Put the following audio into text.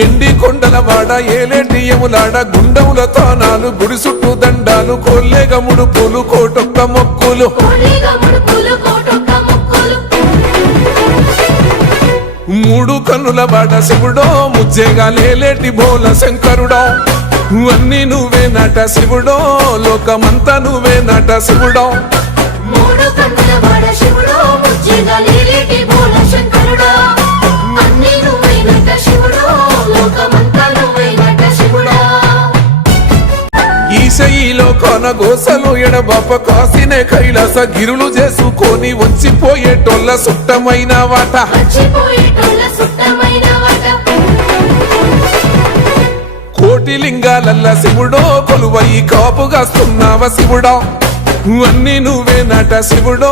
ఎండి కొండల వాడ ఏలేటి యములాడ గుండముల తానాలు గుడి చుట్టూ దండాలు కోల్లేగ ముడుపులు కోటొక్క మొక్కులు మూడు కన్నుల వాడ శివుడో ముజ్జేగా లేలేటి బోల శంకరుడో అన్ని నువ్వే నట శివుడో లోకమంతా నువ్వే నట శివుడో మూడు కన్నుల వాడ శివుడో ముజ్జేగా లేలేటి బోల శంకరుడో అన్ని నువ్వే నట శివుడో లోకమంతా నువ్వే నట శివుడో ఈశయిలో కొన గోసలు ఎడబాప కాసినే కైలాస గిరులు చేసుకొని వచ్చిపోయేటోళ్ళ సుట్టమైన వాట కోటి లింగాలల్ల శివుడో కొలువయి కాపుగాస్తున్నావ శివుడో అన్ని నువ్వే నట శివుడో